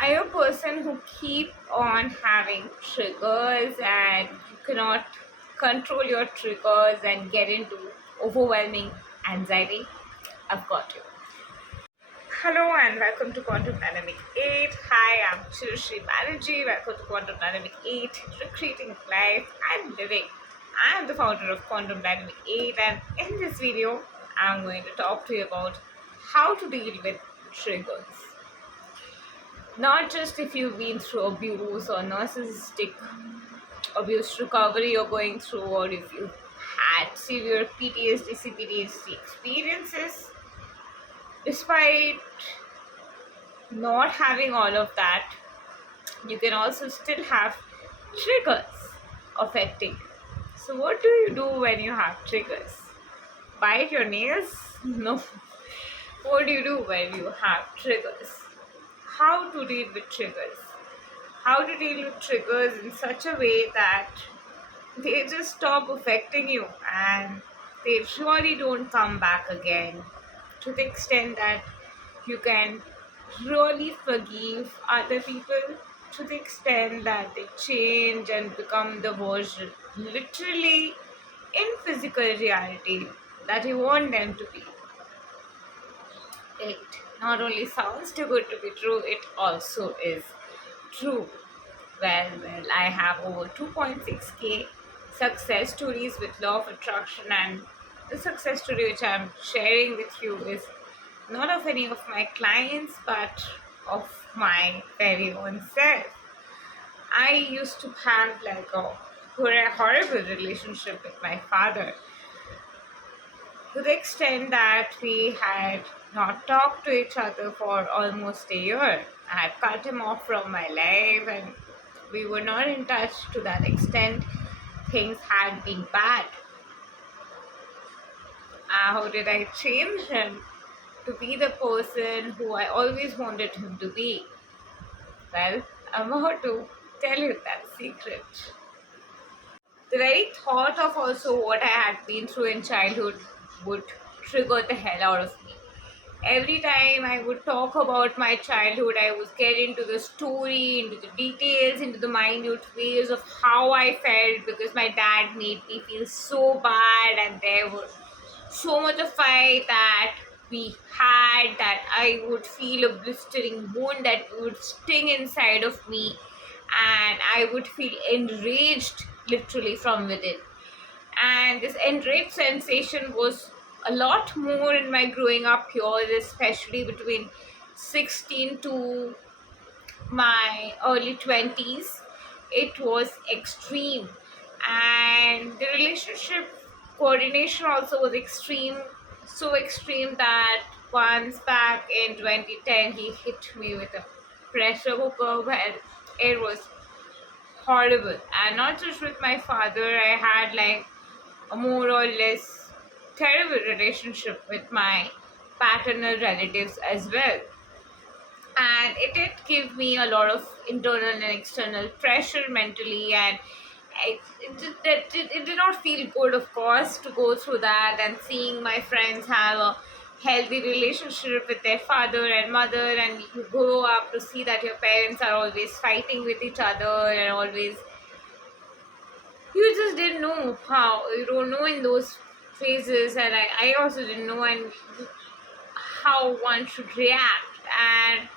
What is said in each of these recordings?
Are you a person who keep on having triggers and you cannot control your triggers and get into overwhelming anxiety? I've got you. Hello and welcome to Quantum Dynamic 8. Hi, I'm Chirasree Banerjee. Welcome to Quantum Dynamic 8, Recreating Life and Living. I am the founder of Quantum Dynamic 8, and in this video, I'm going to talk to you about how to deal with triggers. Not just if you've been through abuse or narcissistic abuse recovery you're going through, or if you've had severe PTSD, CPTSD experiences. Despite not having all of that, you can also still have triggers affecting you. So, what do you do when you have triggers? Bite your nails? No. What do you do when you have triggers? How to deal with triggers? How to deal with triggers in such a way that they just stop affecting you and they really don't come back again, to the extent that you can really forgive other people, to the extent that they change and become the version, literally in physical reality, that you want them to be. It not only sounds too good to be true, it also is true. Well, I have over 2.6k success stories with law of attraction, and the success story which I'm sharing with you is not of any of my clients but of my very own self. I used to have like a horrible relationship with my father, to the extent that we had not talked to each other for almost a year. I had cut him off from my life and we were not in touch to that extent. Things had been bad. How did I change him to be the person who I always wanted him to be? Well, I'm about to tell you that secret. The very thought of also what I had been through in childhood would trigger the hell out of me. Every time I would talk about my childhood, I would get into the story, into the details, into the minute ways of how I felt, because my dad made me feel so bad and there was so much of fight that we had, that I would feel a blistering wound that would sting inside of me, and I would feel enraged literally from within. And this enraged sensation was a lot more in my growing up years, especially between 16 to my early 20s. It was extreme, and the relationship coordination also was extreme, so extreme that once back in 2010 he hit me with a pressure cooker, and it was horrible. And not just with my father, I had like a more or less terrible relationship with my paternal relatives as well. And it did give me a lot of internal and external pressure mentally, and it did not feel good, of course, to go through that and seeing my friends have a healthy relationship with their father and mother, and you grow up to see that your parents are always fighting with each other and always, you just didn't know how, you don't know in those phases, and I also didn't know and how one should react. And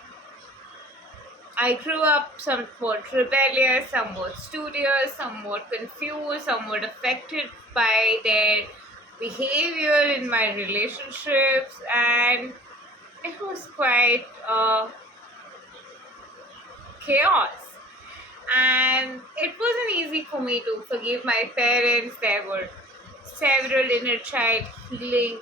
I grew up somewhat rebellious, somewhat studious, somewhat confused, somewhat affected by their behavior in my relationships, and it was quite chaos. And it wasn't easy for me to forgive my parents. There were several inner child healing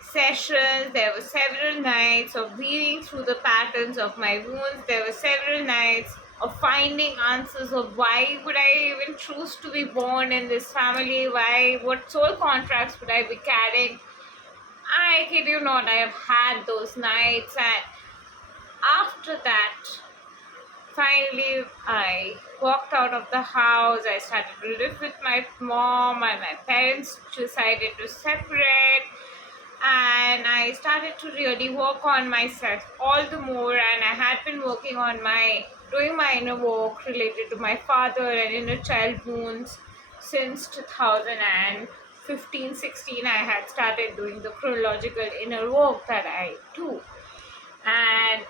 sessions. There were several nights of weaving through the patterns of my wounds. There were several nights of finding answers of why would I even choose to be born in this family? Why? What soul contracts would I be carrying? I kid you not, I have had those nights, and after that, finally, I walked out of the house. I started to live with my mom, and my parents decided to separate. And I started to really work on myself all the more. And I had been working on doing my inner work related to my father and inner child wounds since 2015-16. I had started doing the chronological inner work that I do. And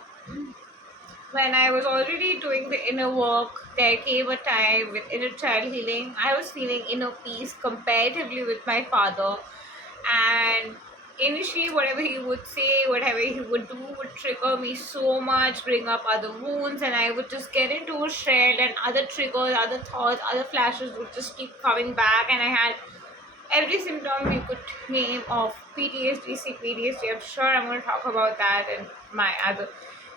when I was already doing the inner work, there came a time with inner child healing. I was feeling inner peace comparatively with my father, and initially, whatever he would say, whatever he would do, would trigger me so much, bring up other wounds, and I would just get into a shell, and other triggers, other thoughts, other flashes would just keep coming back, and I had every symptom you could name of PTSD, CPTSD. I'm sure I'm going to talk about that in my other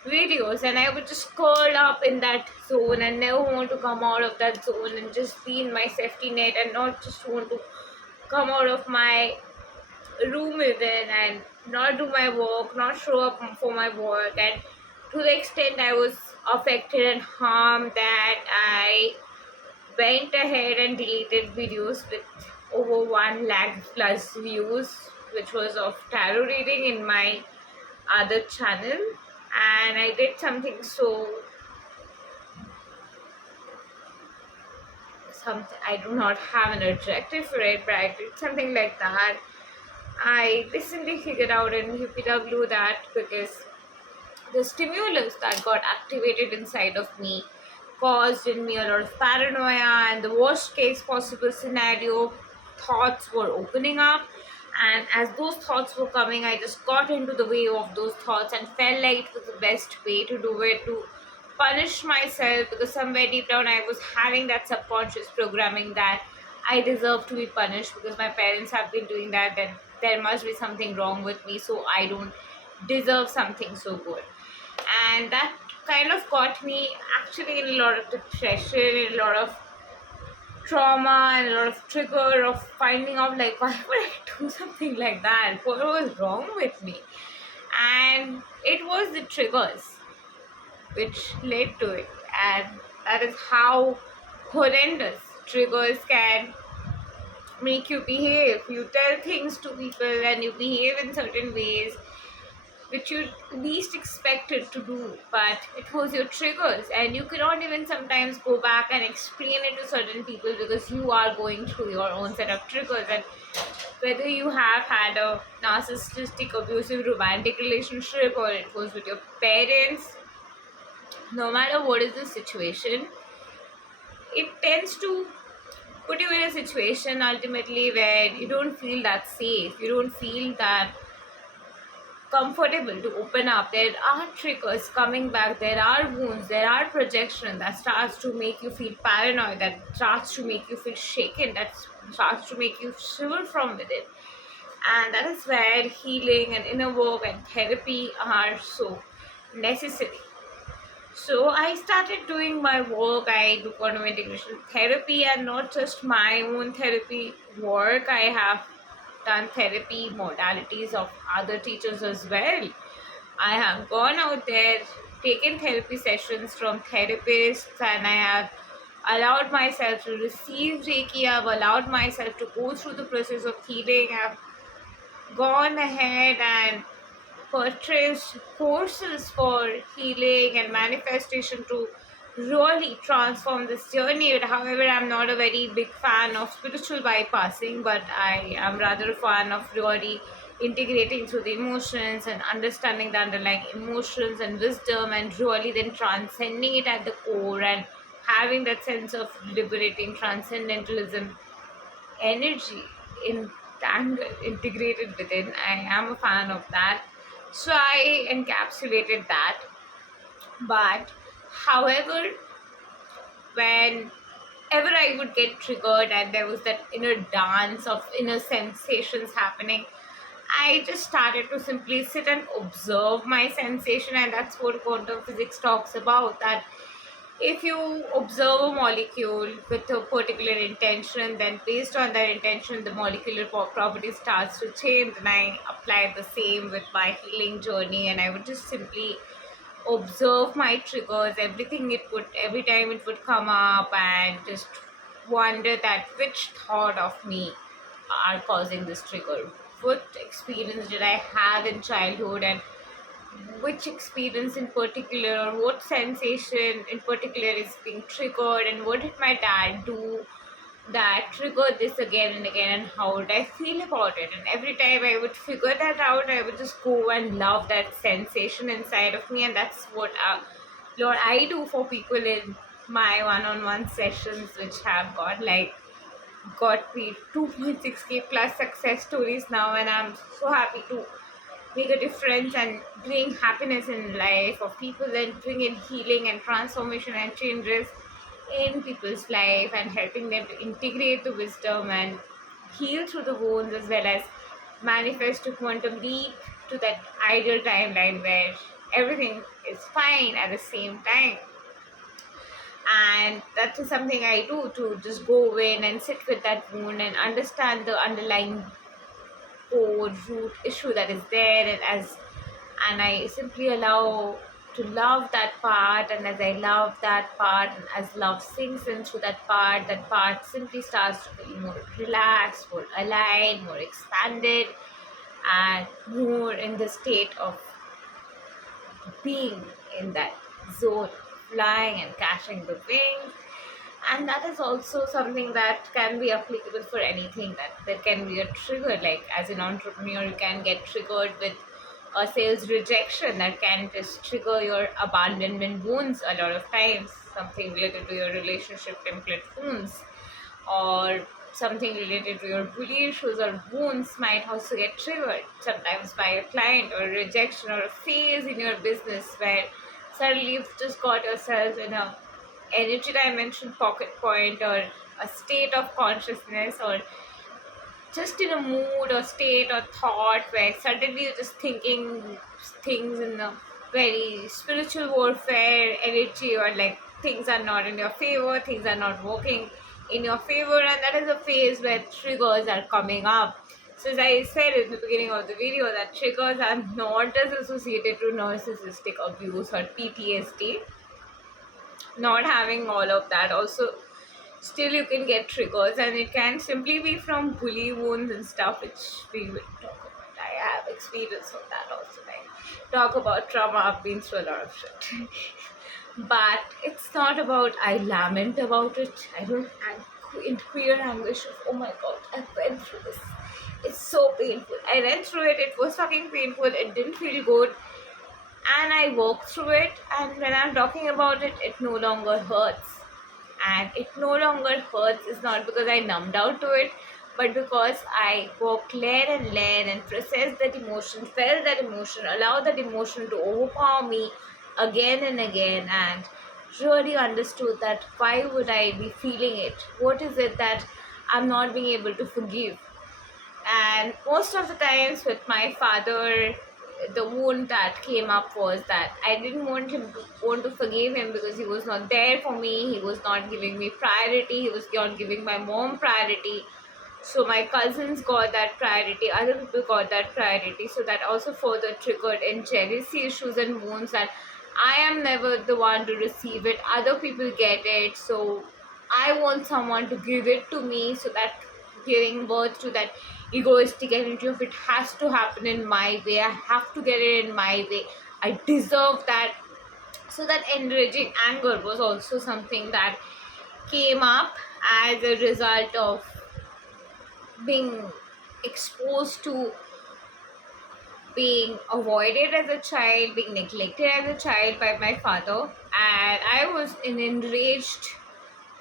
videos, and I would just curl up in that zone and never want to come out of that zone and just be in my safety net and not just want to come out of my room even and not do my work, not show up for my work. And to the extent I was affected and harmed that I went ahead and deleted videos with over 1 lakh plus views, which was of tarot reading in my other channel. And I did something something I do not have an adjective for it, but I did something like that. I recently figured out in UPW that because the stimulus that got activated inside of me caused in me a lot of paranoia, and the worst case possible scenario thoughts were opening up. And as those thoughts were coming, I just got into the way of those thoughts and felt like it was the best way to do it, to punish myself, because somewhere deep down I was having that subconscious programming that I deserve to be punished because my parents have been doing that, then there must be something wrong with me, so I don't deserve something so good. And that kind of got me actually in a lot of depression, in a lot of trauma, and a lot of trigger of finding out like, why would I do something like that? What was wrong with me? And it was the triggers which led to it, and that is how horrendous triggers can make you behave. You tell things to people and you behave in certain ways which you least expected to do, but it was your triggers, and you cannot even sometimes go back and explain it to certain people because you are going through your own set of triggers. And whether you have had a narcissistic abusive romantic relationship or it was with your parents, no matter what is the situation, it tends to put you in a situation ultimately where you don't feel that safe, you don't feel that comfortable to open up. There are triggers coming back, there are wounds, there are projection that starts to make you feel paranoid, that starts to make you feel shaken, that starts to make you shiver from within. And that is where healing and inner work and therapy are so necessary. So I started doing my work. I do quantum integration therapy, and not just my own therapy work. I have done therapy modalities of other teachers as well. I have gone out there, taken therapy sessions from therapists, and I have allowed myself to receive Reiki. I've allowed myself to go through the process of healing. I've gone ahead and purchased courses for healing and manifestation to really transform this journey. However, I'm not a very big fan of spiritual bypassing, but I am rather a fan of really integrating through the emotions and understanding the underlying emotions and wisdom, and really then transcending it at the core and having that sense of liberating transcendentalism energy integrated within. I am a fan of that, so I encapsulated that. But however, whenever I would get triggered and there was that inner dance of inner sensations happening, I just started to simply sit and observe my sensation. And that's what quantum physics talks about, that if you observe a molecule with a particular intention, then based on that intention, the molecular property starts to change. And I applied the same with my healing journey, and I would just simply observe my triggers, every time it would come up, and just wonder that which thought of me are causing this trigger. What experience did I have in childhood, and which experience in particular or what sensation in particular is being triggered, and what did my dad do that triggered this again and again, and how would I feel about it. And every time I would figure that out, I would just go and love that sensation inside of me. And that's what I do for people in my one-on-one sessions, which have got me 2.6k plus success stories now. And I'm so happy to make a difference and bring happiness in life of people, and bring in healing and transformation and changes in people's life, and helping them to integrate the wisdom and heal through the wounds, as well as manifest a quantum leap to that ideal timeline where everything is fine at the same time. And that is something I do, to just go in and sit with that wound and understand the underlying core root issue that is there. And I simply allow to love that part. And as I love that part, and as love sinks into that part simply starts to feel more relaxed, more aligned, more expanded, and more in the state of being in that zone, flying and catching the wings. And that is also something that can be applicable for anything, that there can be a trigger. Like as an entrepreneur, you can get triggered with a sales rejection that can just trigger your abandonment wounds a lot of times, something related to your relationship template wounds, or something related to your bully issues or wounds might also get triggered sometimes by a client, or a rejection, or a phase in your business where suddenly you've just got yourself in a energy dimension pocket point, or a state of consciousness, or just in a mood or state or thought where suddenly you're just thinking things in a very spiritual warfare energy, or like things are not in your favor, things are not working in your favor. And that is a phase where triggers are coming up. So as I said in the beginning of the video, that triggers are not as associated to narcissistic abuse or PTSD, not having all of that. Also, still you can get triggers, and it can simply be from bully wounds and stuff, which we will talk about. I have experience of that also. I talk about trauma, I've been through a lot of shit. But it's not about I lament about it. I don't in queer anguish of, oh my god, I went through this, it's so painful, I went through it, it was fucking painful, it didn't feel good, and I walked through it. And when I'm talking about it, it no longer hurts. And it no longer hurts is not because I numbed out to it, but because I walked layer and layer and processed that emotion, felt that emotion, allowed that emotion to overpower me again and again, and really understood that why would I be feeling it? What is it that I'm not being able to forgive? And most of the times with my father, the wound that came up was that I didn't want to forgive him because he was not there for me. He was not giving me priority. He was not giving my mom priority. So my cousins got that priority. Other people got that priority. So that also further triggered in jealousy issues and wounds, that I am never the one to receive it. Other people get it. So I want someone to give it to me, so that giving birth to that egoistic energy of it has to happen in my way, I have to get it in my way, I deserve that. So that enraging anger was also something that came up as a result of being exposed to being avoided as a child, being neglected as a child by my father, and I was in enraged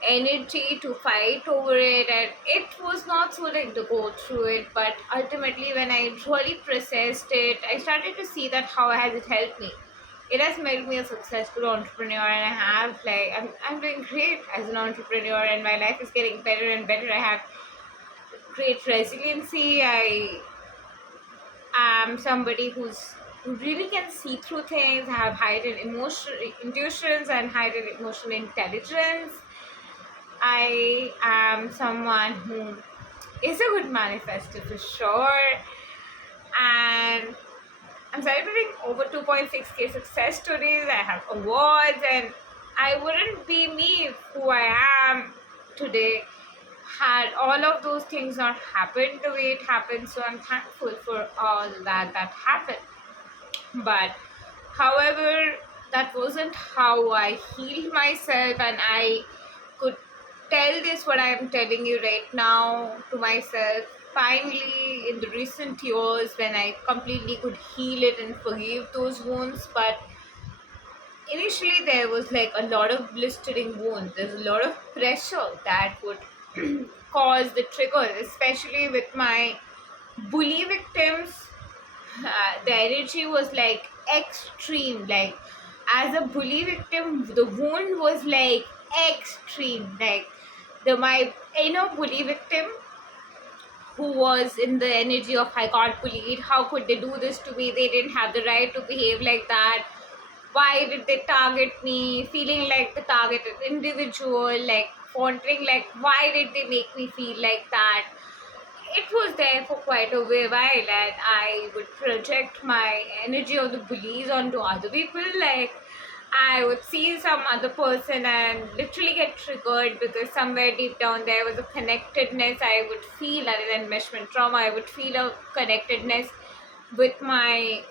energy to fight over it, and it was not so like to go through it. But ultimately, when I really processed it, I started to see that how has it helped me. It has made me a successful entrepreneur, and I have I'm doing great as an entrepreneur, and my life is getting better and better. I have great resiliency. I am somebody who really can see through things. I have heightened emotional intuitions and heightened emotional intelligence. I am someone who is a good manifester for sure, and I'm celebrating over 2.6k success stories. I have awards, and I wouldn't be me who I am today had all of those things not happened the way it happened. So I'm thankful for all that happened. But However, that wasn't how I healed myself, and I could tell this what I am telling you right now to myself finally in the recent years when I completely could heal it and forgive those wounds. But initially, there was like a lot of blistering wounds, there's a lot of pressure that would cause the trigger, especially with my bully victims. The energy was like extreme. Like, as a bully victim, the wound was like extreme. Like, the my inner bully victim who was in the energy of I got bullied. How could they do this to me? They didn't have the right to behave like that. Why did they target me? Feeling like the targeted individual, like wondering like why did they make me feel like that? It was there for quite a while, and I would project my energy of the bullies onto other people. Like, I would see some other person and literally get triggered because somewhere deep down there was a connectedness I would feel, other than enmeshment trauma. I would feel a connectedness with my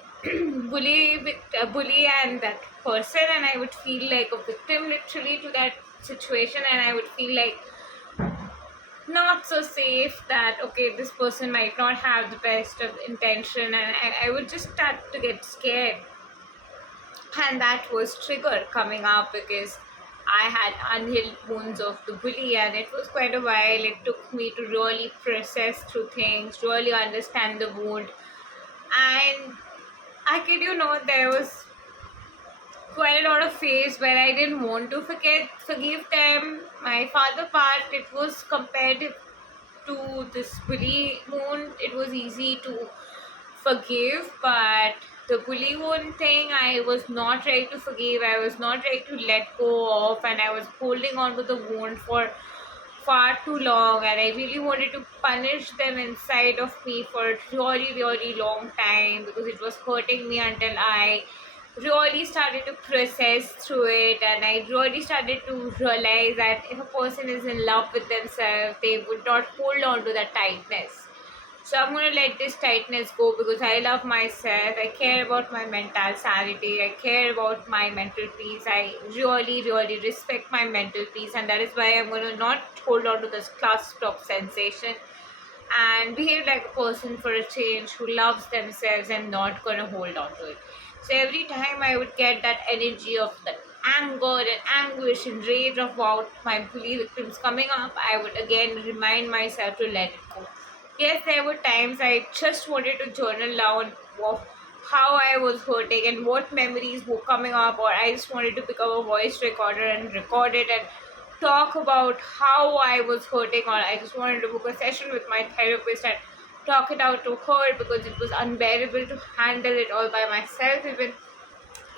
bully and that person, and I would feel like a victim literally to that situation, and I would feel like not so safe that okay, this person might not have the best of intention, and I would just start to get scared. And that was trigger coming up because I had unhealed wounds of the bully, and it was quite a while. It took me to really process through things, really understand the wound. And I kid you not, there was quite a lot of phase where I didn't want to forgive them. My father part, it was compared to this bully wound, it was easy to forgive, but the bully wound thing, I was not ready to forgive. I was not ready to let go of, and I was holding on to the wound for far too long, and I really wanted to punish them inside of me for a really, really long time because it was hurting me until I really started to process through it, and I really started to realize that if a person is in love with themselves, they would not hold on to that tightness. So I'm going to let this tightness go because I love myself. I care about my mental sanity. I care about my mental peace. I really, really respect my mental peace, and that is why I'm going to not hold on to this cluster sensation and behave like a person for a change who loves themselves and not going to hold on to it. So every time I would get that energy of that anger and anguish and rage about my bully victims coming up, I would again remind myself to let it go. Yes, there were times I just wanted to journal down of how I was hurting and what memories were coming up, or I just wanted to pick up a voice recorder and record it and talk about how I was hurting, or I just wanted to book a session with my therapist and talk it out to her because it was unbearable to handle it all by myself,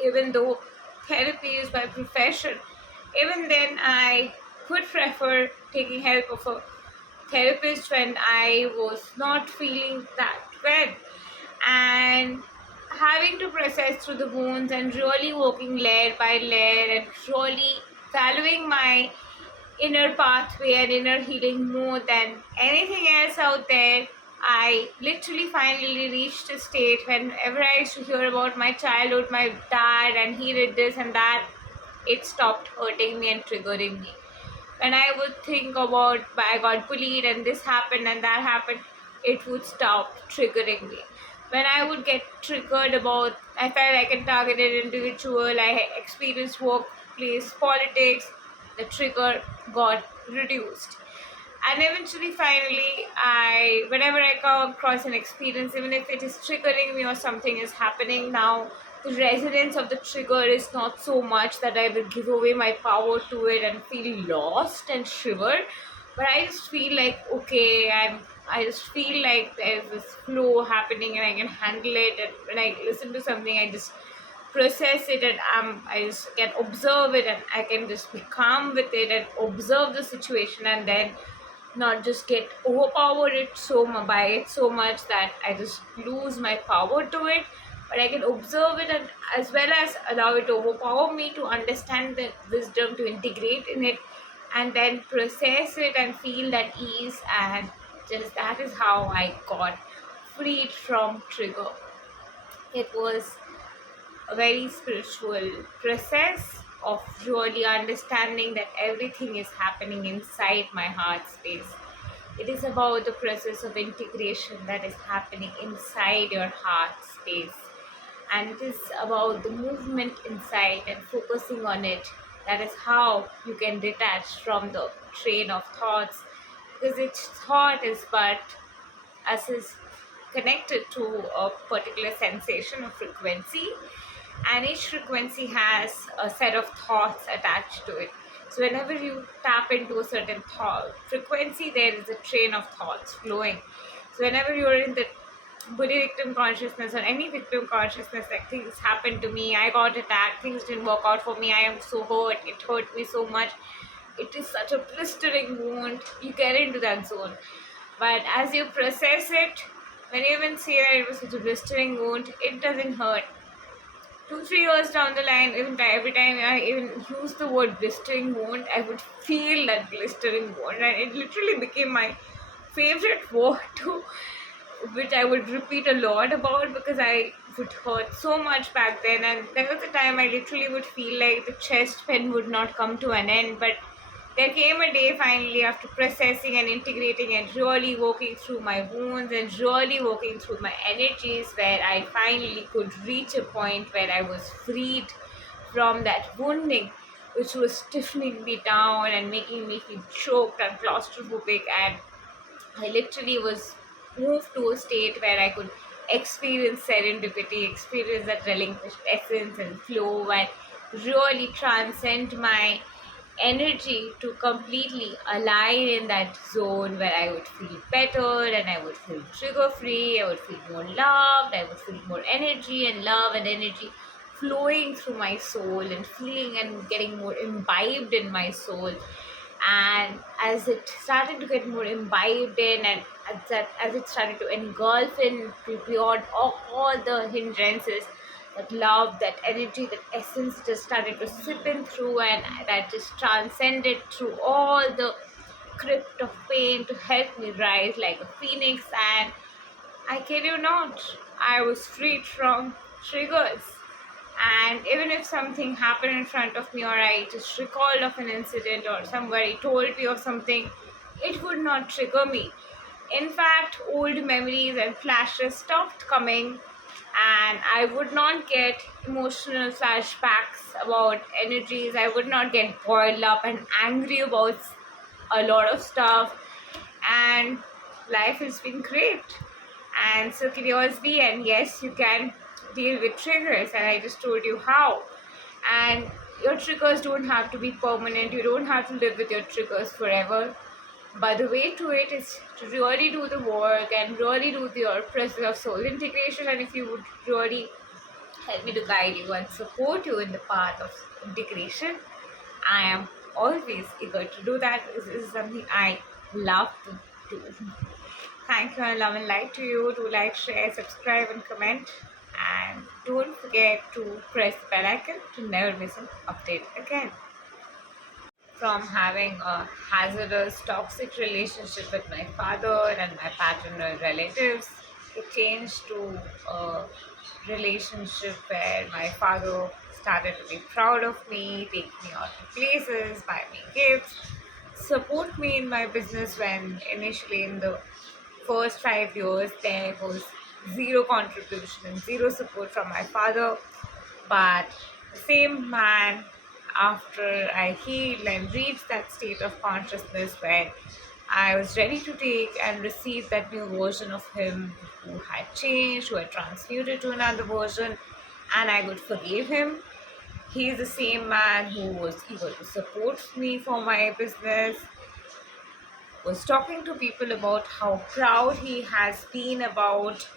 even though therapy is my profession. Even then I would prefer taking help of a therapist when I was not feeling that well, and having to process through the wounds and really working layer by layer and really valuing my inner pathway and inner healing more than anything else out there. I literally finally reached a state whenever I used to hear about my childhood, my dad, and he did this and that, it stopped hurting me and triggering me. When I would think about I got bullied and this happened and that happened, it would stop triggering me. When I would get triggered about I felt like a targeted individual, I experienced workplace politics, the trigger got reduced. And eventually, finally, whenever I come across an experience, even if it is triggering me or something is happening now, the resonance of the trigger is not so much that I will give away my power to it and feel lost and shiver. But I just feel like okay, I just feel like there's this flow happening and I can handle it. And when I listen to something, I just process it, and I just can observe it, and I can just be calm with it and observe the situation, and then not just get overpowered it by it so much that I just lose my power to it, but I can observe it and as well as allow it to overpower me, to understand the wisdom, to integrate in it, and then process it and feel that ease. And just that is how I got freed from trigger. It was a very spiritual process of really understanding that everything is happening inside my heart space. It is about the process of integration that is happening inside your heart space. And it is about the movement inside and focusing on it. That is how you can detach from the train of thoughts, because each thought is but as is connected to a particular sensation or frequency, and each frequency has a set of thoughts attached to it. So whenever you tap into a certain thought frequency, there is a train of thoughts flowing. So whenever you're in the bully victim consciousness or any victim consciousness, like things happened to me, I got attacked, things didn't work out for me, I am so hurt, it hurt me so much, it is such a blistering wound, you get into that zone. But as you process it, when you even say that it was such a blistering wound, it doesn't hurt. 2-3 years down the line, even every time I even use the word blistering wound, I would feel that blistering wound, and it literally became my favorite word to which I would repeat a lot about, because I would hurt so much back then. And there was a time I literally would feel like the chest pain would not come to an end. But there came a day finally, after processing and integrating and really working through my wounds and really working through my energies, where I finally could reach a point where I was freed from that wounding, which was stiffening me down and making me feel choked and claustrophobic. And I literally was moved to a state where I could experience serendipity, experience that relinquished essence and flow, and really transcend my energy to completely align in that zone where I would feel better and I would feel trigger free, I would feel more loved, I would feel more energy and love and energy flowing through my soul and feeling and getting more imbibed in my soul. And as it started to get more imbibed in, and as it started to engulf in beyond all the hindrances, that love, that energy, that essence just started to sip in through, and that just transcended through all the crypt of pain to help me rise like a phoenix. And I kid you not, I was freed from triggers. And even if something happened in front of me, or I just recalled of an incident, or somebody told me of something, it would not trigger me. In fact, old memories and flashes stopped coming, and I would not get emotional flashbacks about energies. I would not get boiled up and angry about a lot of stuff, and life has been great. And so curiosity, and yes, you can deal with triggers, and I just told you how. And your triggers don't have to be permanent, you don't have to live with your triggers forever, but the way to it is to really do the work and really do your process of soul integration. And if you would really help me to guide you and support you in the path of integration, I am always eager to do that, because this is something I love to do. Thank you, and love and light to you. Do like, share, subscribe, and comment. And don't forget to press the bell icon to never miss an update again. From having a hazardous, toxic relationship with my father and my paternal relatives, it changed to a relationship where my father started to be proud of me, take me out to places, buy me gifts, support me in my business, when initially in the first 5 years there was zero contribution and zero support from my father. But the same man, after I healed and reached that state of consciousness where I was ready to take and receive that new version of him, who had changed, who had transmuted to another version, and I would forgive him. He is the same man who was eager to support me for my business, was talking to people about how proud he has been about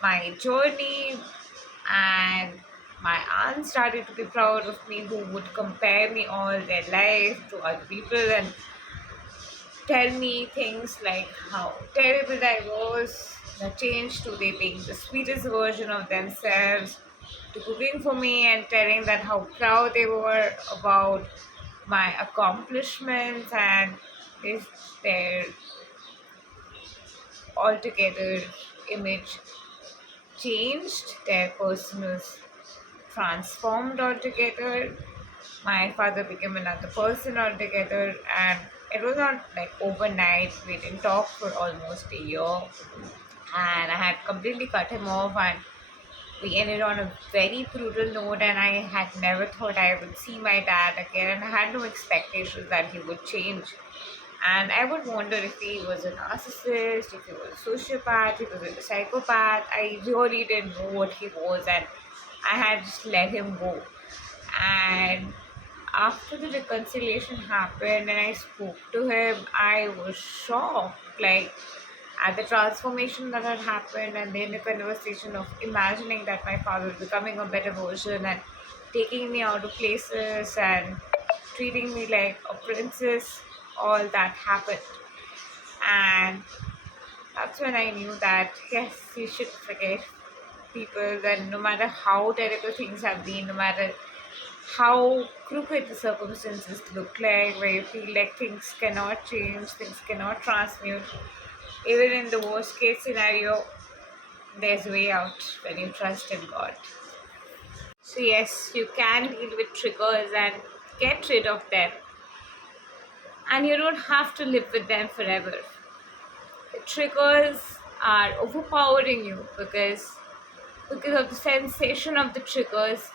my journey, and my aunt started to be proud of me, who would compare me all their life to other people and tell me things like how terrible I was, the change to they being the sweetest version of themselves, to cooking for me and telling that how proud they were about my accomplishments, and this their altogether image changed, their personal transformed altogether. My father became another person altogether, and it was not like overnight. We didn't talk for almost a year, and I had completely cut him off, and we ended on a very brutal note. And I had never thought I would see my dad again, and I had no expectations that he would change. And I would wonder if he was a narcissist, if he was a sociopath, if he was a psychopath. I really didn't know what he was, and I had just let him go. And after the reconciliation happened and I spoke to him, I was shocked. Like, at the transformation that had happened, and then the conversation of imagining that my father was becoming a better version and taking me out of places and treating me like a princess, all that happened. And that's when I knew that yes, you should forget people, that no matter how terrible things have been, no matter how crooked the circumstances look like, where you feel like things cannot change, things cannot transmute, even in the worst case scenario, there's a way out when you trust in God. So, yes, you can deal with triggers and get rid of them, and you don't have to live with them forever. The triggers are overpowering you because of the sensation of the triggers.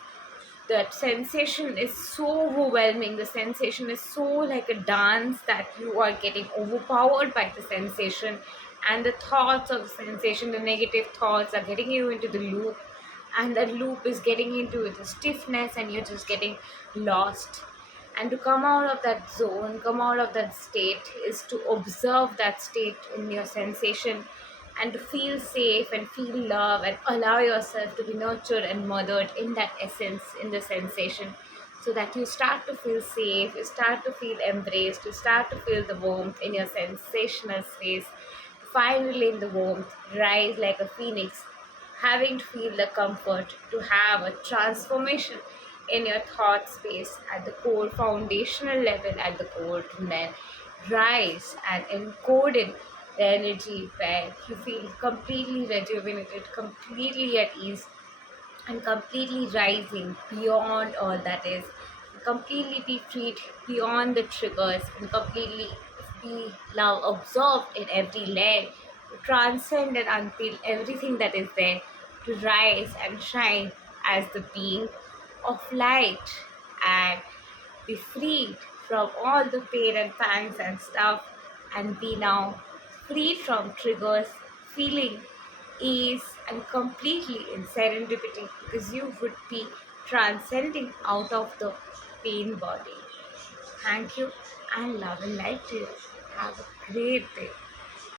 That sensation is so overwhelming, the sensation is so like a dance that you are getting overpowered by the sensation, and the thoughts of the sensation, the negative thoughts, are getting you into the loop, and that loop is getting into the stiffness, and you're just getting lost. And to come out of that zone, come out of that state, is to observe that state in your sensation, and to feel safe and feel love and allow yourself to be nurtured and mothered in that essence, in the sensation, so that you start to feel safe, you start to feel embraced, you start to feel the warmth in your sensational space. Finally, in the warmth, rise like a phoenix, having to feel the comfort, to have a transformation in your thought space at the core foundational level, at the core, to then rise and encode in the energy where you feel completely rejuvenated, completely at ease, and completely rising beyond all that is, completely be freed beyond the triggers, and completely be now absorbed in every layer, to transcend and unpeel everything that is there, to rise and shine as the being of light, and be freed from all the pain and pangs and stuff, and be now freed from triggers, feeling ease and completely in serendipity, because you would be transcending out of the pain body. Thank you, and love and light to you. Have a great day.